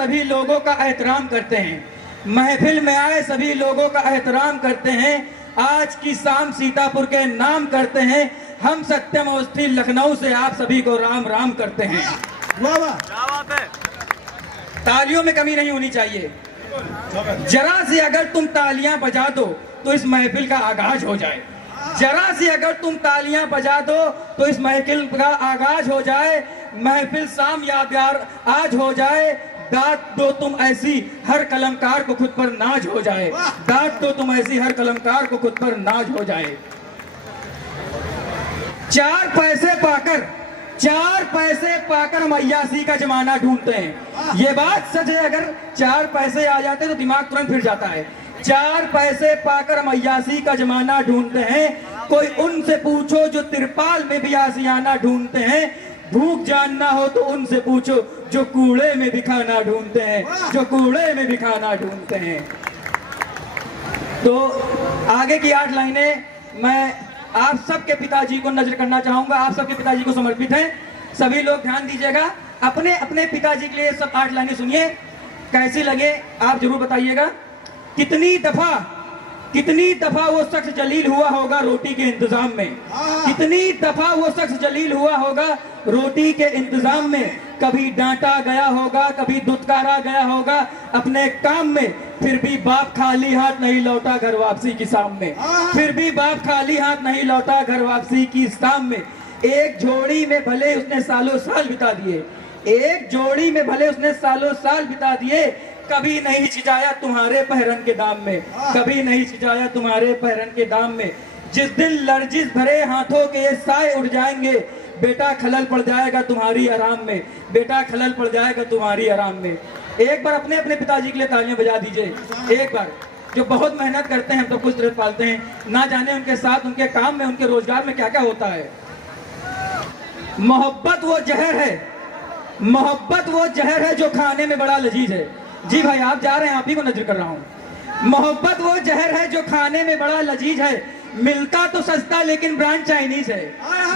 सभी लोगों का एहतराम करते हैं, महफिल में आए सभी लोगों का एहतराम करते हैं। आज की शाम सीतापुर के नाम करते हैं, हम सत्यम अवस्थी लखनऊ से आप सभी को राम राम करते हैं। वाह वाह, तालियों में कमी नहीं होनी चाहिए। जरा सी अगर तुम तालियां बजा दो तो इस महफिल का आगाज हो जाए। जरा सी अगर तुम तालियां बजा दो तो इस महफिल का आगाज हो जाए। महफिल शाम यादगार आज हो जाए। दाद दो तुम ऐसी हर कलमकार को खुद पर नाज हो जाए। दाद दो तुम ऐसी हर कलमकार को खुद पर नाज हो जाए। 4 पैसे पाकर हम अय्यासी का जमाना ढूंढते हैं। ये बात सच है, अगर 4 पैसे आ जाते तो दिमाग तुरंत फिर जाता है। 4 पैसे पाकर हम अय्यासी का जमाना ढूंढते हैं। कोई उनसे पूछो जो तिरपाल में भी आसियाना ढूंढते हैं। भूख जानना हो तो उनसे पूछो जो कूड़े में भी खाना ढूंढते हैं, जो कूड़े में भी खाना ढूंढते हैं। तो आगे की 8 लाइनें मैं आप सबके पिताजी को नजर करना चाहूंगा। आप सबके पिताजी को समर्पित है। सभी लोग ध्यान दीजिएगा, अपने अपने पिताजी के लिए सब 8 लाइनें सुनिए। कैसी लगे आप जरूर बताइएगा। कितनी दफा वो शख्स जलील हुआ होगा रोटी के इंतजाम में। कितनी दफा वो शख्स जलील हुआ होगा रोटी के इंतजाम में। कभी डांटा गया होगा, कभी दुत्कारा गया होगा अपने काम में, फिर भी बाप खाली हाथ नहीं लौटा घर वापसी की शाम में। फिर भी बाप खाली हाथ नहीं लौटा घर वापसी की शाम में। एक जोड़ी में भले उसने सालों साल बिता दिए, एक जोड़ी में भले उसने सालों साल बिता दिए। कभी नहीं छिजाया तुम्हारे पहरन के दाम में, कभी नहीं छिजाया तुम्हारे पहरन के दाम में। जिस दिन लर्जिश भरे हाथों के ये साए उड़ जाएंगे, बेटा खलल पड़ जाएगा तुम्हारी आराम में, बेटा खलल पड़ जाएगा तुम्हारी आराम में। एक बार अपने अपने पिताजी के लिए तालियां बजा दीजिए। एक बार, जो बहुत मेहनत करते हैं, हम तो कुछ तरह पालते हैं, ना जाने उनके साथ उनके काम में, उनके रोजगार में क्या क्या होता है। मोहब्बत वो जहर है, मोहब्बत वो जहर है जो खाने में बड़ा लजीज है। जी भाई आप जा रहे हैं, आप ही को नजर कर रहा हूं। मोहब्बत वो जहर है जो खाने में बड़ा लजीज है। मिलता तो सस्ता लेकिन ब्रांड चाइनीज है,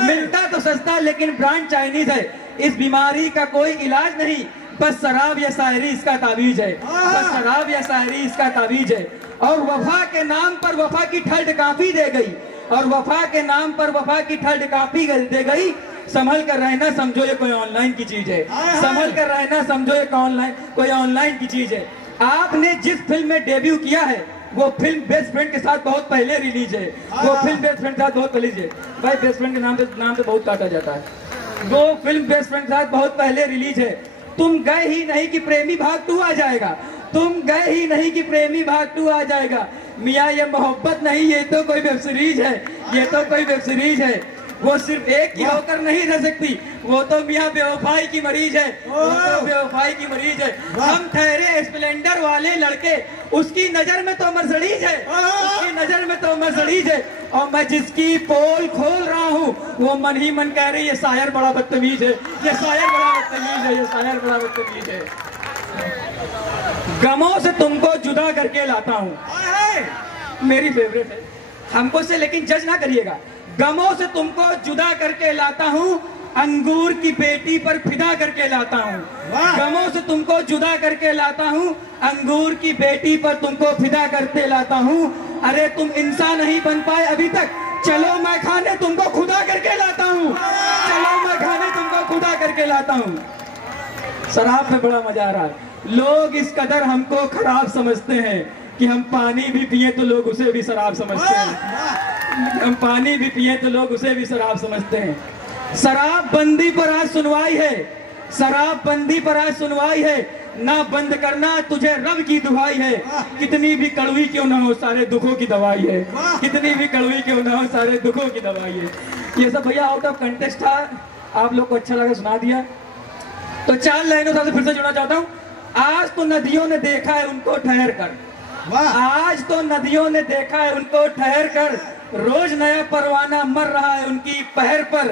मिलता तो सस्ता लेकिन ब्रांड चाइनीज है। इस बीमारी का कोई इलाज नहीं, बस शराब या शायरी इसका तावीज है, बस शराब या शायरी इसका तावीज है। और वफा के नाम पर वफा की ठल्ड काफी दे गई, और वफा के नाम पर वफा की ठल्ड काफी दे गई। संभल कर रहना समझो ये कोई ऑनलाइन की चीज है, संभल कर रहना समझो ये कोई ऑनलाइन की चीज है। आपने जिस फिल्म में डेब्यू किया है वो फिल्म बेस्ट फ्रेंड के साथ बहुत पहले रिलीज है, वो फिल्म बेस्ट फ्रेंड के साथ बहुत पहले है। भाई बेस्ट फ्रेंड के नाम से बहुत काटा जाता है। वो फिल्म बेस्ट फ्रेंड के साथ बहुत पहले रिलीज है। तुम गए ही नहीं कि प्रेमी भाग 2 आ जाएगा, तुम गए ही नहीं कि प्रेमी भाग 2 आ जाएगा। मियाँ ये मोहब्बत नहीं, ये तो कोई वेब सीरीज है, ये तो कोई वेब सीरीज है। वो सिर्फ एक की होकर नहीं रह सकती, वो तो मियाँ बेवफाई की मरीज है, वो तो बेवफाई की मरीज है। हम ठहरे स्प्लेंडर वाले लड़के, उसकी नजर में तो मर्सिडीज है, उसकी नजर में तो मर्सिडीज है। और मैं जिसकी पोल खोल रहा हूँ वो मन ही मन कह रही ये शायर बड़ा बदतमीज है, ये शायर बड़ा बदतमीज है, ये शायर बड़ा बदतमीज है। गमों से तुमको जुदा करके लाता हूँ, मेरी फेवरेट है। हमको से लेकिन जज ना करिएगा। गमों से तुमको जुदा करके लाता हूँ, अंगूर की बेटी पर फिदा करके लाता हूँ। गमों से तुमको जुदा करके लाता हूँ, अंगूर की बेटी पर तुमको फिदा करके लाता हूँ। अरे तुम इंसान नहीं बन पाए अभी तक, चलो मैं खाने तुमको खुदा करके लाता हूँ, चलो मैं खाने तुमको खुदा करके लाता हूँ। शराब में बड़ा मजा आ रहा है। लोग इस कदर हमको खराब समझते हैं कि हम पानी भी पिए तो लोग उसे भी शराब समझते हैं, हम पानी भी पिए तो लोग उसे भी शराब समझते हैं। शराब बंदी पर आज सुनवाई है, शराब बंदी पर आज सुनवाई है। ना बंद करना तुझे रब की दुहाई है, कितनी भी कड़वी क्यों ना हो सारे दुखों की दवाई है, कितनी भी कड़वी क्यों ना हो सारे दुखों की दवाई है। ये सब भैया आउट ऑफ कंटेक्स्ट था, आप लोग को अच्छा लगा सुना दिया। तो 4 लाइनों से फिर से जुड़ना चाहता हूँ। आज तो नदियों ने देखा है उनको ठहर कर, आज तो नदियों ने देखा है उनको ठहर कर। रोज नया परवाना मर रहा है उनकी पहर पर,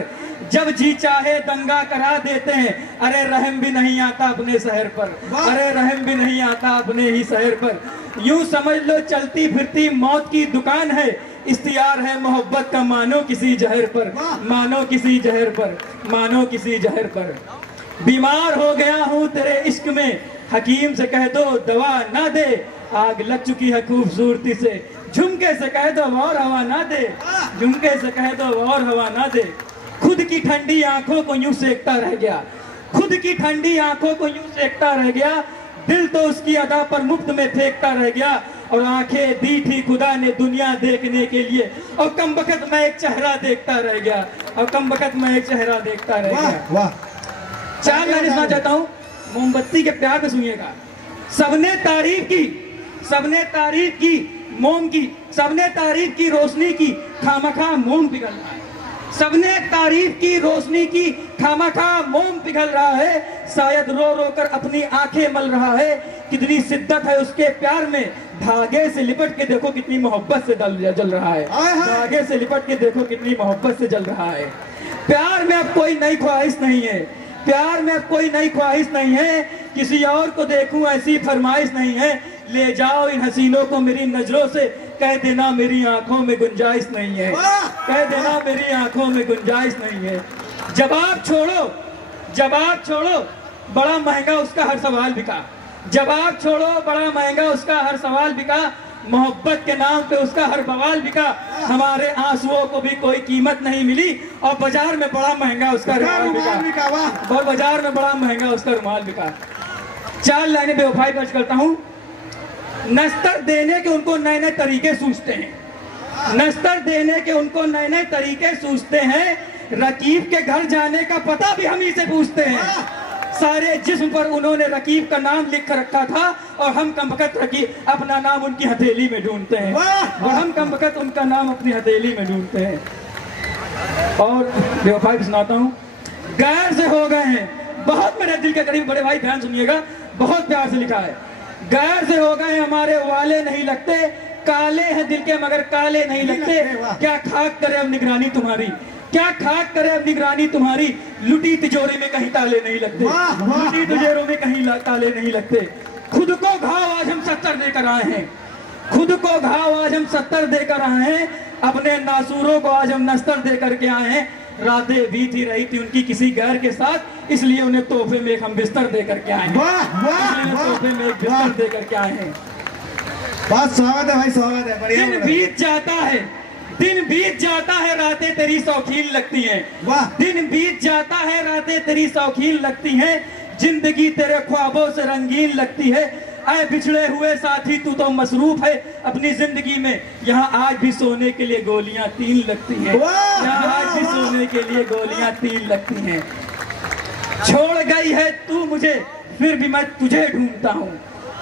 जब जी चाहे दंगा करा देते हैं। अरे रहम भी नहीं आता अपने शहर पर, अरे रहम भी नहीं आता अपने ही शहर पर। यूं समझ लो चलती फिरती मौत की दुकान है, इख्तियार है मोहब्बत का मानो किसी जहर पर, मानो किसी जहर पर, मानो किसी जहर पर। बीमार हो गया हूँ तेरे इश्क में, हकीम से कह दो दवा ना दे, आग लग चुकी है खूबसूरती से। झुमके से कह दो और हवा ना दे, झुमके से कह दो और हवा ना दे। खुद की ठंडी आंखों को यूं सेकता रह गया, खुद की ठंडी आंखों को यूं सेकता रह गया। दिल तो उसकी अदा पर मुफ्त में फेंकता रह गया, और आंखें दी थी खुदा ने दुनिया देखने के लिए, और कम वक्त मैं एक चेहरा देखता रह गया, और कम वक्त मैं एक चेहरा देखता रह वाह गया। वाह। 4 लाइन सुना चाहता हूँ, मोमबत्ती के प्यार में सुनिएगा। सबने तारीफ की, सबने तारीफ की मोम की, सबने तारीफ की रोशनी की, खामखा मोम पिघल रहा है। सबने तारीफ की रोशनी की, खामखा मोम पिघल रहा है। शायद रो रो कर अपनी आंखें मल रहा है। कितनी शिद्दत है उसके प्यार में, धागे से लिपट के देखो कितनी मोहब्बत से जल रहा है। धागे से लिपट के देखो कितनी मोहब्बत से जल रहा है। प्यार में अब कोई नई ख्वाहिश नहीं है, प्यार में अब कोई नई ख्वाहिश नहीं है। किसी और को देखूं ऐसी फरमाइश नहीं है। ले जाओ इन हसीनों को मेरी नजरों से, कह देना मेरी आंखों में गुंजाइश नहीं है, कह देना मेरी आंखों में गुंजाइश नहीं है। जवाब छोड़ो, जवाब छोड़ो, बड़ा महंगा उसका हर सवाल बिका। जवाब छोड़ो, बड़ा महंगा उसका हर सवाल बिका। मोहब्बत के नाम पे उसका हर बवाल बिका। हमारे आंसुओं को भी कोई कीमत नहीं मिली, और बाजार में बड़ा महंगा उसका रुमाल बिका, और बाजार में बड़ा महंगा उसका रुमाल बिका। 4 लाइनें बेवफाई दर्ज करता हूँ। नस्तर देने के उनको नए नए तरीके सूझते हैं, नस्तर देने के उनको नए नए तरीके सूझते हैं। रकीब के घर जाने का पता भी हम ही से पूछते हैं। सारे जिस्म पर उन्होंने रकीब का नाम लिख कर रखा था, और हम कमबख्त रकीब अपना नाम उनकी हथेली में ढूंढते हैं, और हम कमबख्त उनका नाम अपनी हथेली में ढूंढते हैं। और बेवफाई भी सुनाता हूँ। गैर से हो गए हैं, बहुत मेरे दिल के करीब, बड़े भाई ध्यान सुनिएगा, बहुत प्यार से लिखा है। गैर से हो गए हमारे वाले नहीं लगते, काले हैं दिल के मगर काले नहीं लगते। क्या खाक करे अब निगरानी तुम्हारी, क्या खाक करे अब निगरानी तुम्हारी। लुटी तिजोरी में कहीं ताले नहीं लगते, लुटी तिजोरी में कहीं ताले नहीं लगते। खुद को घाव आज हम 70 देकर आए हैं, खुद को घाव आज हम 70 देकर आए हैं। अपने नासूरों को आज हम नस्तर देकर के आए हैं। रातें बीत ही रही थी उनकी किसी गैर के साथ, इसलिए उन्हें तोहफे में एक हम बिस्तर देकर के आए हैं, इसलिए तोहफे में एक बिस्तर देकर के आए हैं। बहुत स्वागत है भाई, स्वागत है, बढ़िया। दिन बीत जाता है, दिन बीत जाता है, रातें तेरी शौकीन लगती हैं। वाह। दिन बीत जाता है, रातें तेरी शौकीन लगती हैं। जिंदगी तेरे ख्वाबों से रंगीन लगती है। ऐ बिछड़े हुए साथी तू तो मसरूफ है अपनी जिंदगी में, यहाँ आज भी सोने के लिए गोलियां 3 लगती हैं, यहाँ आज भी सोने के लिए गोलियां 3 लगती हैं। छोड़ गई है तू मुझे फिर भी मैं तुझे ढूंढता हूँ,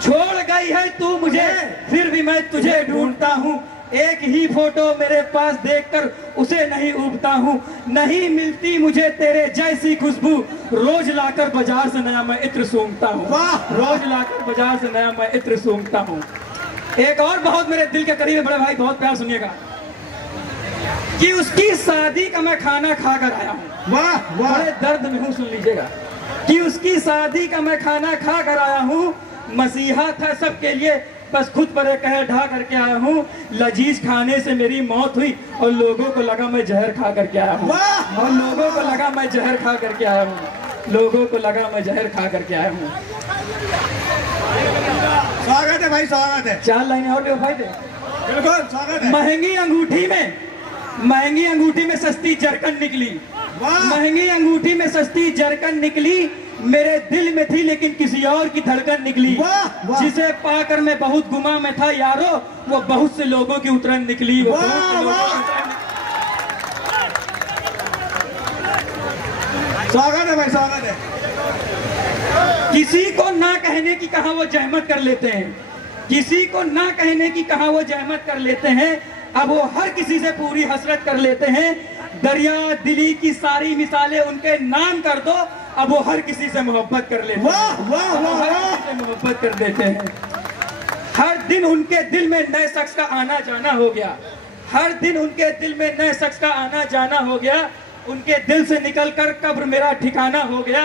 छोड़ गई है तू मुझे फिर भी मैं तुझे ढूंढता हूँ। एक ही फोटो मेरे पास देखकर उसे नहीं उबता हूँ। नहीं मिलती मुझे तेरे जैसी खुशबू, रोज लाकर बाजार से नया मैं इत्र सूंघता हूँ, रोज लाकर बाजार से नया मैं इत्र सूंघता हूँ। एक और बहुत मेरे दिल के करीब है बड़े भाई, बहुत प्यार सुनिएगा। कि उसकी शादी का मैं खाना खा कर आया हूँ, वाह वाह। बड़े दर्द में हूँ, सुन लीजिएगा। कि उसकी शादी का मैं खाना खा कर आया हूँ। मसीहा था सबके लिए, बस खुद पर एक कह ढा करके आया हूँ। लजीज खाने से मेरी मौत हुई, और लोगों को लगा मैं जहर खा करके आया हूँ, और लोगों को लगा मैं जहर खा करके आया हूँ, लोगों को लगा मैं जहर खा करके आया हूँ। स्वागत है भाई, स्वागत है। 4 लाइनें और भाई दे। बिल्कुल स्वागत है। महंगी अंगूठी में, महंगी अंगूठी में सस्ती जरकन निकली, महंगी अंगूठी में सस्ती जरकन निकली। मेरे दिल में थी लेकिन किसी और की धड़कन निकली। जिसे पाकर मैं बहुत गुमा में था यारो, वो बहुत से लोगों की उतरन निकली, वो बहुत से लोगों की उतरन। स्वागत है भाई, स्वागत है। किसी को ना कहने की कहा वो जहमत कर लेते हैं, किसी को ना कहने की कहा वो जहमत कर लेते हैं। अब वो हर किसी से पूरी हसरत कर लेते हैं। दरिया दिली की सारी मिसालें उनके नाम कर दो, अब वो हर किसी से मोहब्बत कर लेते हैं, हर किसी से मोहब्बत कर देते हैं। हर दिन उनके दिल में नए शख्स का आना जाना हो गया, हर दिन उनके दिल में नए शख्स का आना जाना हो गया। उनके दिल से निकलकर कब्र मेरा ठिकाना हो गया।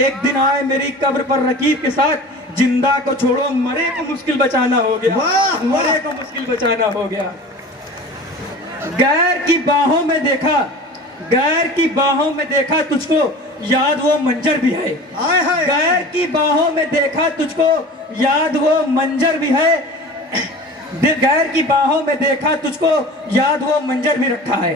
एक दिन आए मेरी कब्र पर रकीब के साथ, जिंदा को छोड़ो मरे को मुश्किल बचाना हो गया, मरे को मुश्किल बचाना हो गया। गैर की बाहों में देखा, गैर की बाहों में देखा तुझको, याद वो मंजर भी है। हाय हाय गैर की बाहों में देखा तुझको, याद वो मंजर भी है। गैर की बाहों में देखा तुझको, याद वो मंजर भी रखा है।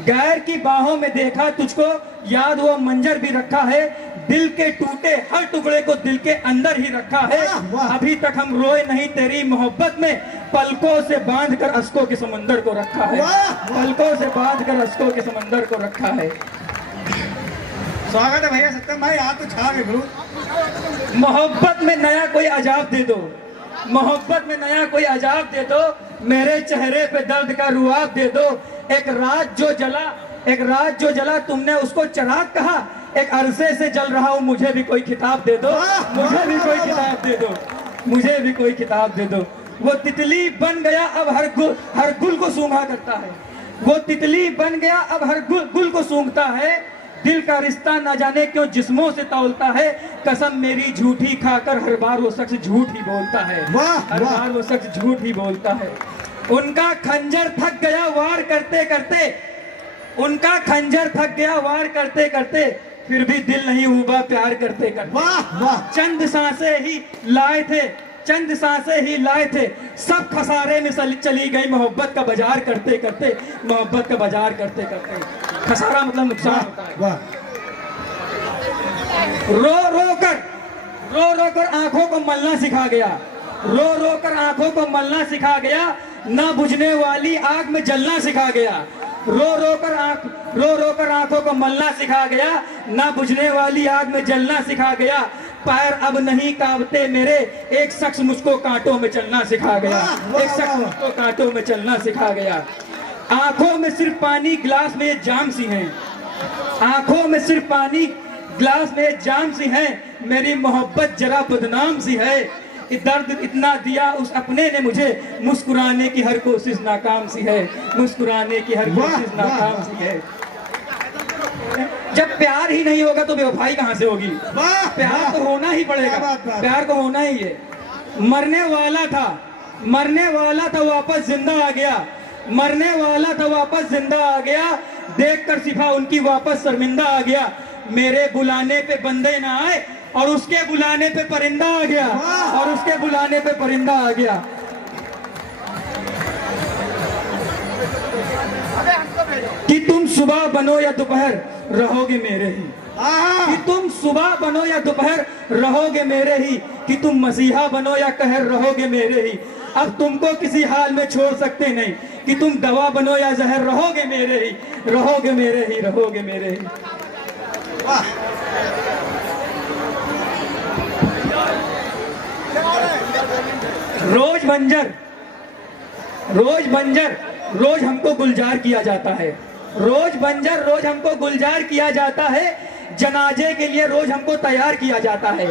गैर की बाहों में देखा तुझको, याद वो मंजर भी रखा है। दिल के टूटे हर टुकड़े को दिल के अंदर ही रखा है। वाह। अभी तक हम रोए नहीं तेरी मोहब्बत में, पलकों से बांधकर अश्कों के समंदर को रखा है। वाह। पलकों से बांधकर अश्कों के समंदर को रखा है। स्वागत है भैया सत्यम भाई, आप तो छा गए गुरु। मोहब्बत में नया कोई अजाब दे दो, मोहब्बत में नया कोई अजाब दे दो, मेरे चेहरे पे दर्द का रुआब दे दो। एक रात जो जला तुमने उसको चिराग कहा, एक अरसे से जल रहा हूँ मुझे भी कोई खिताब दे दो, मुझे भी कोई खिताब दे दो, मुझे भी कोई खिताब दे दो। वो तितली बन गया अब हर गुल को सूंघा करता है। वो तितली बन गया अब हर गुल को सूंघता है। दिल का रिश्ता ना जाने क्यों जिस्मों से तौलता है। कसम मेरी झूठी खाकर हर बार वो शख्स झूठ ही बोलता है। वाह, हर वाह। बार वो शख्स झूठ ही बोलता है। उनका खंजर थक गया वार करते करते, उनका खंजर थक गया वार करते करते, फिर भी दिल नहीं हुआ प्यार करते करते। वाह वाह चंद सांसें ही लाए थे, चंद सांसें ही लाए थे, सब खसारे में चली गई मोहब्बत का बाजार करते करते, मोहब्बत का बाजार करते करते। खसारा मतलब नुकसान होता है। वाह रो रो कर आंखों को मलना सिखा गया, रो रो कर आंखों को मलना सिखा गया, ना बुझने वाली आग में जलना सिखा गया। रो रो कर आंखों को मलना सिखा गया, ना बुझने वाली आग में जलना सिखा गया। पैर अब नहीं कांपते मेरे, एक शख्स मुझको कांटों में चलना सिखा गया, एक शख्स मुझको कांटों में चलना सिखा गया। आंखों में सिर्फ पानी गिलास में जाम सी है, आंखों में सिर्फ पानी गिलास में जाम सी है, मेरी मोहब्बत जरा बदनाम सी है। दर्द इतना दिया उस अपने ने मुझे, मुस्कुराने की हर कोशिश नाकाम सी है, मुस्कुराने की हर कोशिश नाकाम सी है। जब प्यार ही नहीं होगा तो बेवफाई कहां से होगी? वाह, प्यार वाह। तो होना ही पड़ेगा, क्या बात है। प्यार को होना ही है। मरने वाला था वापस जिंदा आ गया, मरने वाला था वापस जिंदा आ गया, देखकर सिफा उनकी वापस शर्मिंदा आ गया। मेरे बुलाने पे बंदे ना आए और उसके बुलाने पे परिंदा आ गया, और उसके बुलाने पे परिंदा आ गया। कि तुम सुबह बनो या दोपहर रहोगे मेरे ही, कि तुम सुबह बनो या दोपहर रहोगे मेरे ही, कि तुम मसीहा बनो या कहर रहोगे मेरे ही। अब तुमको किसी हाल में छोड़ सकते नहीं, कि तुम दवा बनो या जहर रहोगे मेरे ही, रहोगे मेरे ही, रहोगे मेरे ही। रोज हमको गुलजार किया जाता है, रोज हमको गुलजार किया जाता है, जनाजे के लिए रोज हमको तैयार किया जाता है।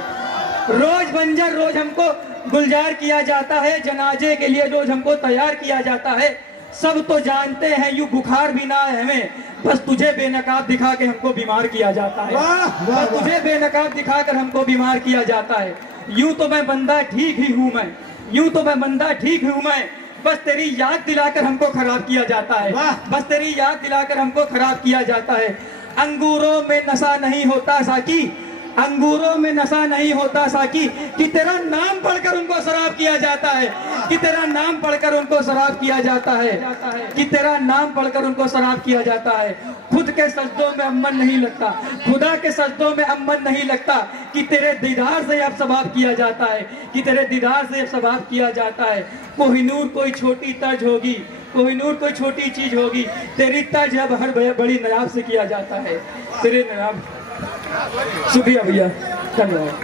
रोज हमको गुलजार किया जाता है, जनाजे के लिए रोज हमको तैयार किया जाता है। सब तो जानते हैं यूं बुखार भी ना है हमें, बस तुझे बेनकाब दिखा के हमको बीमार किया जाता है, बस तुझे बेनकाब दिखाकर हमको बीमार किया जाता है। यूं तो मैं बंदा ठीक ही हूं मैं, यूं तो मैं बंदा ठीक हूं मैं, बस तेरी याद दिलाकर हमको खराब किया जाता है, बस तेरी याद दिलाकर हमको खराब किया जाता है। अंगूरों में नशा नहीं होता साकी, अंगूरों में नशा नहीं होता साकी, कि तेरा नाम पढ़कर उनको शराब किया जाता है, कि तेरा नाम पढ़कर उनको शराब किया जाता है, कि तेरा नाम पढ़कर उनको शराब किया जाता है। खुद के सजदों में अमन नहीं लगता, खुदा के सजदों में अमन नहीं लगता, कि तेरे दीदार से अब सवाब किया जाता है, कि तेरे दीदार से अब सवाब किया जाता है। कोहिनूर कोई छोटी तर्ज होगी, कोहिनूर कोई छोटी चीज होगी, तेरी तर्ज अब हर बड़ी नायाब से किया जाता है, तेरे नायाब। शुक्रिया भैया, धन्यवाद।